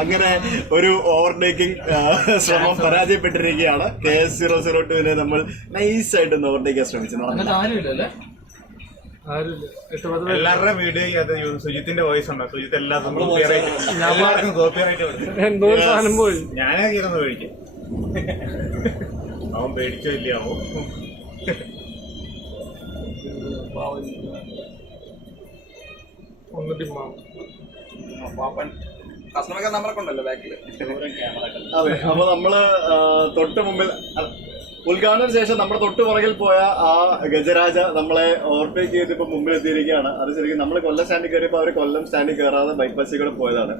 അങ്ങനെ ഒരു ഓവർടേക്കിംഗ് ശ്രമം പരാജയപ്പെട്ടിരിക്കുകയാണ്. KS002 നമ്മൾ നൈസായിട്ട് ഓവർടേക്കാൻ ശ്രമിച്ചു. എല്ലാവരുടെ വീഡിയോ സുജിത്തിന്റെ വോയിസ് ഉണ്ടോ? സുജിത്ത് എല്ലാവർക്കും കോപ്പിയായിട്ട് ഞാനൊക്കെ ഇരുന്ന് പേടിക്കും. അവൻ പേടിച്ചോ ഇല്ലയാവോ? അതെ, അപ്പൊ നമ്മള് തൊട്ട് മുമ്പിൽ ഉദ്ഘാടനത്തിന് ശേഷം നമ്മുടെ തൊട്ട് പുറകിൽ പോയ ആ ഗജരാജ നമ്മളെ ഓവർടേക്ക് ചെയ്തിപ്പോ മുമ്പിൽ എത്തിയിരിക്കുകയാണ്. അത് ശരിക്കും നമ്മള് കൊല്ലം സ്റ്റാൻഡിൽ കയറിയപ്പോ അവര് കൊല്ലം സ്റ്റാൻഡിൽ കയറാതെ ബൈപ്പാസിൽ കൂടെ പോയതാണ്.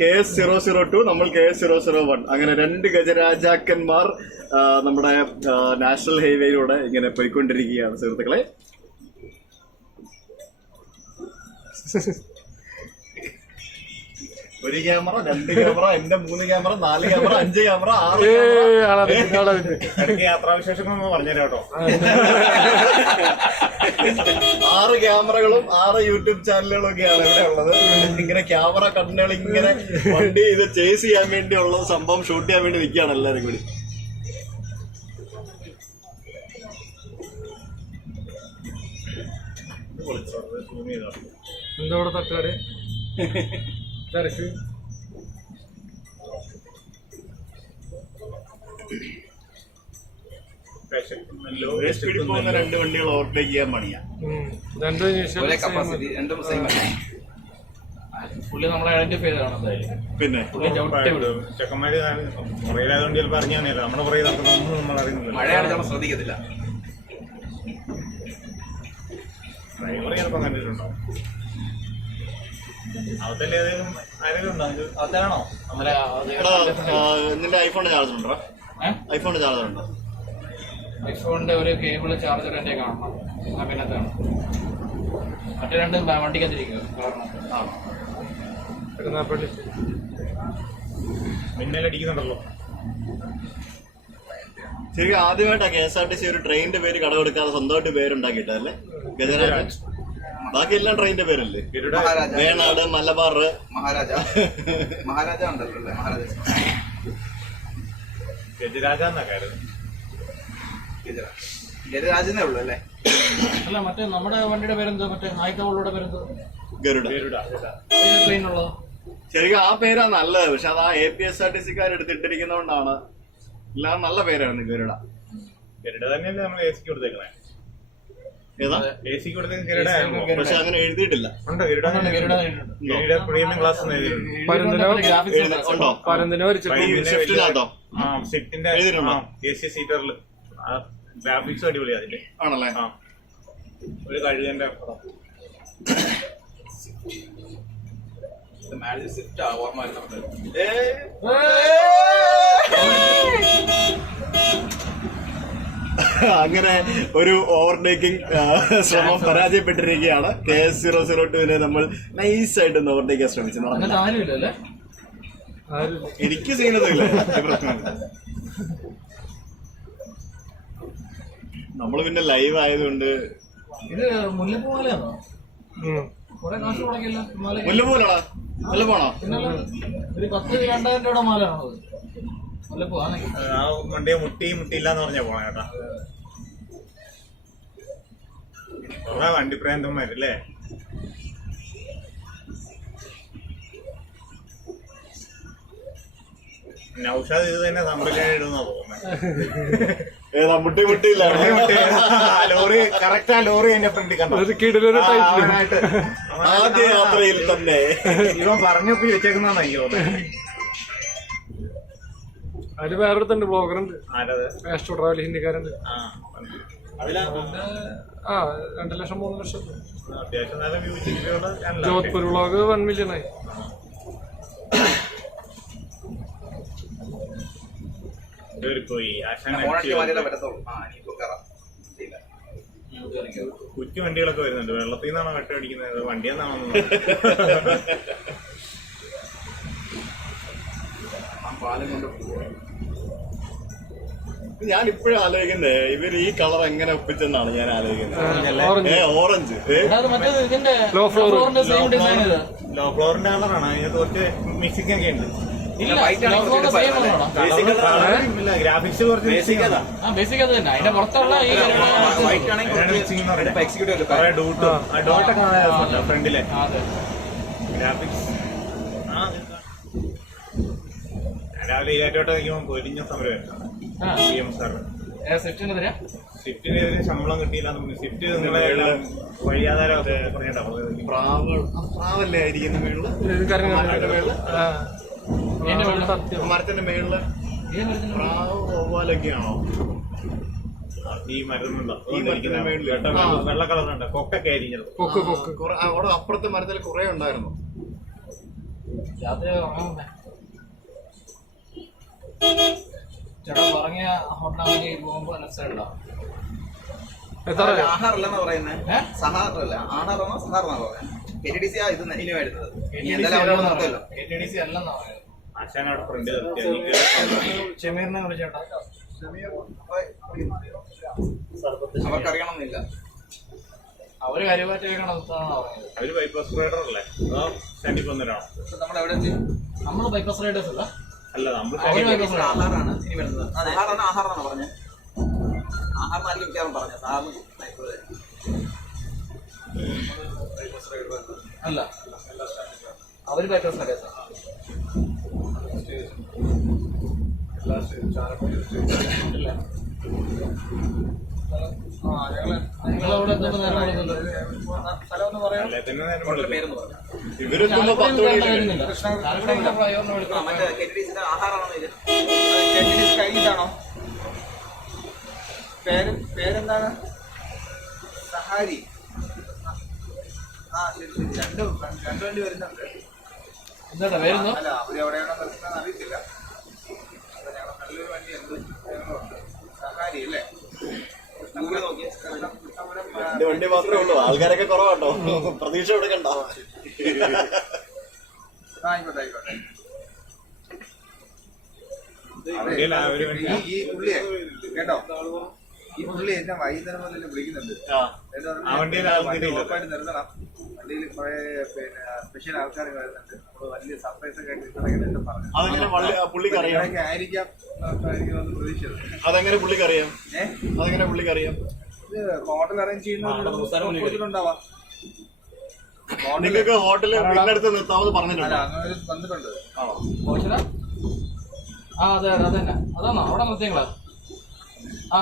KS002 നമ്മൾ KS001 അങ്ങനെ 2 ഗജരാജാക്കന്മാർ നമ്മുടെ നാഷണൽ ഹൈവേയിലൂടെ ഇങ്ങനെ പോയിക്കൊണ്ടിരിക്കുകയാണ് സുഹൃത്തുക്കളെ. ഒരു ക്യാമറ, 2 ക്യാമറ, എന്റെ 3 ക്യാമറ, 4 ക്യാമറ, 5 ക്യാമറ, 6 യാത്രാവിശേഷങ്ങളൊന്നും പറഞ്ഞുതരാം കേട്ടോ. 6 ക്യാമറകളും 6 യൂട്യൂബ് ചാനലുകളും ഒക്കെയാണ് ഇവിടെ ഉള്ളത്. ഇങ്ങനെ ക്യാമറ കണ്ണുകൾ ഇങ്ങനെ വണ്ടി ഇത് ചേസ് ചെയ്യാൻ വേണ്ടിയുള്ള സംഭവം ഷൂട്ട് ചെയ്യാൻ വേണ്ടി നിൽക്കുകയാണ് എല്ലാവരും കൂടി. എന്തോടെ തട്ടുകാര് തിരക്ക് സ്പീഡിൽ പോകുന്ന 2 വണ്ടികൾ ഓവർടേക്ക് ചെയ്യാൻ പണിയാ. പിന്നെ ചെക്കന്മാര് പുറയിലായതുകൊണ്ട് ചിലപ്പോൾ അറിഞ്ഞാൽ നമ്മുടെ പുറയിൽ നമ്മൾ അറിയുന്നില്ല. മഴയാണ് നമ്മൾ ശ്രദ്ധിക്കത്തില്ല. ഡ്രൈവർ ചിലപ്പോൾ കണ്ടിട്ടുണ്ടോ? അവത്തല്ലേ ആരെങ്കിലും ഉണ്ടോ? അവത്താണോ? നിന്റെ ഐഫോണിന്റെ ചാർജർ ഉണ്ടോ? ഐഫോണിന്റെ ചാർജർ ഉണ്ടോ? ഐഫോണിന്റെ ഒരു കേബിള് ചാർജർ എന്റെ കാണണം. പിന്നത്താണ് മറ്റേ 2 വണ്ടിക്കകത്തിരിക്കുക. മിന്നലടിക്കുന്നുണ്ടല്ലോ. ശരിക്കും ആദ്യമായിട്ടാ KSRTC ഒരു ട്രെയിനിന്റെ പേര് കടമെടുക്കാതെ സ്വന്തമായിട്ട് പേരുണ്ടാക്കിയിട്ടല്ലേ ഗജരാജ്? ബാക്കിയെല്ലാം ട്രെയിനിന്റെ പേരല്ലേ? വേണാട്, മലബാർ, മഹാരാജ ഉണ്ടല്ലോ. ഗജരാജ ഗജരാജനേ ഉള്ളു അല്ലേ? അല്ല, മറ്റേ നമ്മുടെ വണ്ടിയുടെ പേരെന്തോ? മറ്റേ നായിക്കവളുടെ പേരെന്തോ? ഗരുഡ. ട്രെയിനുള്ളത് ശരിക്കും ആ പേരാ നല്ലത്. പക്ഷെ അത് ആ APSRTC-ക്കാർ എടുത്തിട്ടിരിക്കുന്നതുകൊണ്ടാണ്. എല്ലാം നല്ല പേരാണ് ഗരുഡ. ഗരുഡ തന്നെയല്ലേ നമ്മൾ AC കൊടുത്തേക്കണേ? ഏതാ AC കൊടുത്തേക്ക് ഗരുഡ. പക്ഷെ അങ്ങനെ എഴുതിയിട്ടില്ല. ഉണ്ടോ? ഗരുഡ പ്രീമിയം ക്ലാസ് ഉണ്ടോ? സ്വിഫ്റ്റിനകത്തോ? സ്വിഫ്റ്റിന്റെ AC സീറ്ററിൽ ഗ്രാഫിക്സ് അടിപൊളിയാ അതിന്റെ. ആണല്ലേ? ഒരു കഴുകന്റെ ഓർമ്മ വരുന്നുണ്ട്. അങ്ങനെ ഒരു ഓവർടേക്കിംഗ് ശ്രമം പരാജയപ്പെട്ടിരിക്കുകയാണ്. KS002 നമ്മൾ നൈസായിട്ട് ഓവർടേക്കാൻ ശ്രമിച്ചു. എനിക്ക് ചെയ്യുന്നതില്ല, നമ്മള് പിന്നെ ലൈവ് ആയതുകൊണ്ട്. മുല്ലപ്പൂലാണോ? മുല്ലപ്പൂണോ? ആ വണ്ടിയെ മുട്ടിയില്ലാന്ന് പറഞ്ഞാ പോണേ കേട്ടാ. കൊറേ വണ്ടി പ്രാന്തന്മാരല്ലേ? നൗഷാദ് ഇത് തന്നെ സംഭവിക്കാനിടുന്നാ തോന്നുന്നത്. മുട്ടിയില്ല ലോറി കറക്റ്റ്. ആ ലോറി എന്റെ ഫ്രണ്ടിൽ കണ്ടോ? ആദ്യ യാത്രയിൽ തന്നെ ഇവൻ പറഞ്ഞപ്പോ വെച്ചേക്കുന്ന തോന്നുന്നത്. അതില് വേറൊരുത്തുണ്ട്, ബ്ലോഗറുണ്ട്, ആസ്ട്രോ ട്രാവൽ, ഹിന്ദിക്കാരുണ്ട്. 2 ലക്ഷം 3 ലക്ഷം. ജോധ്പൂർ വ്ളോഗ് 1 മില്യൺ ആയി. കുറ്റി വണ്ടികളൊക്കെ വരുന്നുണ്ട്. വെള്ളത്തിൽ നിന്നാണോ വെട്ടടിക്കുന്നത്? വണ്ടിയെന്നാണോ? പാലം കൊണ്ട് ഞാൻ ഇപ്പോഴും ആലോചിക്കുന്നത് ഇവര് ഈ കളർ എങ്ങനെ ഒപ്പിച്ചെന്നാണ് ഞാൻ ആലോചിക്കുന്നത്. ഓറഞ്ച് അത് മറ്റേത് ഇതിന്റെ Low floor. ഫ്ലോറിന്റെ സെയിം ഡിസൈൻ ഇത്. ലോ ഫ്ലോറിന്റെ കളറാണ്. അതിനകത്ത് കുറച്ച് മിക്സിംഗ് ഒക്കെ ഉണ്ട്. ഇല്ല low floor ന്റെ same ആണോ? ഇല്ല, ഗ്രാഫിക്സ് കുറച്ച് മിക്സിംഗ് അതാ. ആ ബേസിക് അത് തന്നെ. അതിന്റെ പുറത്തുള്ള ഈ ഡോട്ടൊക്കെ ഫ്രണ്ടിലെ അതെ ഗ്രാഫിക്സ്. രാവിലെ ഈരാറ്റോട്ട് നിൽക്കുമ്പോൾ പൊരിഞ്ഞ സമരമായിരുന്നു സാറ്. സ്വിഫ്റ്റിന് തരാം. സ്വിഫ്റ്റിന് ശമ്പളം കിട്ടിയില്ല. സ്വിഫ്റ്റ് നിങ്ങളെ വഴിയാധാരം പറഞ്ഞിട്ടുണ്ടാവും. പ്രാവല്ലേ ആയിരിക്കുന്ന മേളില്, മരത്തിന്റെ മേളില് പ്രാവ് വവ്വാലൊക്കെയാണോ? ഈ മരുന്നുണ്ടോ ഈ മരത്തിന്റെ മേളില് വെള്ള കളറുണ്ട്. കൊക്കൊക്കെ ആയിരിക്കും. അവിടെ അപ്പുറത്തെ മരത്തിൽ കുറെ ഉണ്ടായിരുന്നു. രാത്രി ചേട്ടാ പറഞ്ഞ ഹോട്ടലിലേക്ക് പോകുമ്പോ ലെഫ്റ്റ് സൈഡിലാണ്. ആഹാറല്ലെന്നാ പറയുന്നത്. സഹാറല്ല, ആഹാറാണോ സഹാറെന്നാ പറയുന്നത്. KTDC ഇത് ഇനി വരുന്നത്. ഇനി എന്തായാലും അവരോട് നിർത്തല്ലോ. KTDC അല്ലെന്നാ പറയുന്നത്. ആശാനവിടെ ഫ്രണ്ട് ഷമീറിനെ വിളിച്ചേട്ടാ. അവർക്കറിയണമെന്നില്ല. അവര് കരുവാറ്റേക്കാണ് നിർത്താനാണ് പറയുന്നത്. അവര് ബൈപ്പാസ് റൈഡർ അല്ലേ? അതോ സ്റ്റാൻഡിൽ വന്നിട്ടാണോ? നമ്മൾ എവിടെ എത്തി? നമ്മള് ബൈപ്പാസ് റൈഡേഴ്സ് അല്ല. അല്ല, നമ്മൾ ആഹാറാണ് ഇനി വരുന്നത്. ആഹാറാണോ പറഞ്ഞത്? ആഹാറിനായിരിക്കും മിക്കവാറും പറഞ്ഞത്. സാറിന് അല്ല, അവര് ബൈപ്പാസ് റൈഡേഴ്സ്. ഞങ്ങളവിടെ എത്തുമ്പോൾ നേരം കൊടുക്കുന്നുണ്ട്. സ്ഥലം ഒന്ന് പറയാം. പേരെന്ന് പറഞ്ഞു. ഇവരെത്തുമ്പോ 10 മണി മറ്റേ KTDC ആഹാറാണോ ഇത്? കഴിഞ്ഞിട്ടാണോ? പേരെന്താണ്? സഹാരി. ശരി ശരി. രണ്ട് വണ്ടി വരുന്നുണ്ട്. എന്താ പേരുന്നോ? അല്ല, അവര് എവിടെയാണോ നിർത്തുന്നത് അറിയത്തില്ല. അപ്പൊ ഞങ്ങൾ നല്ലൊരു വണ്ടി ഉണ്ട്. സഹാരി അല്ലേ? എന്റെ വണ്ടി മാത്രമേ ഉള്ളൂ. ആൾക്കാരൊക്കെ കുറവാട്ടോ. പ്രതീക്ഷ കൊടുക്കണ്ട. ആയിക്കോട്ടെ ആയിക്കോട്ടെ. ഈ പുള്ളിയെ കേട്ടോ, ഈ പുള്ളി എന്നെ വൈകുന്നേരം മുതൽ വിളിക്കുന്നുണ്ട്. ഉറപ്പായിട്ട് നിർത്തണം. വണ്ടിയിൽ കുറെ സ്പെഷ്യൽ ആൾക്കാർ വരുന്നുണ്ട്. നമ്മള് വലിയ സർപ്രൈസ് ഒക്കെ ആയിട്ട് പറഞ്ഞു. അതെങ്ങനെ പുള്ളിക്കറിയാം? ആയിരിക്കാം എനിക്ക് പ്രതീക്ഷിച്ചത്. അതെങ്ങനെ പുള്ളിക്കറിയാം? അതെങ്ങനെ പുള്ളിക്കറിയാം? ഇത് ഹോട്ടൽ അറേഞ്ച് ചെയ്യുന്നവരുണ്ടാവാം. നിങ്ങൾക്ക് ഹോട്ടലിൽ വീടിനടുത്ത് നിർത്താമെന്ന് പറഞ്ഞിട്ടുണ്ടോ? അങ്ങനെ വന്നിട്ടുണ്ട്. ആണോ? ആ അതെ അതെ അതന്നെ. അതാണോ അവിടെ നിർത്തിയങ്ങളാ? ആ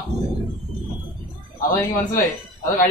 അതാ എനിക്ക് മനസ്സിലായി. അത് കഴിയുമ്പോ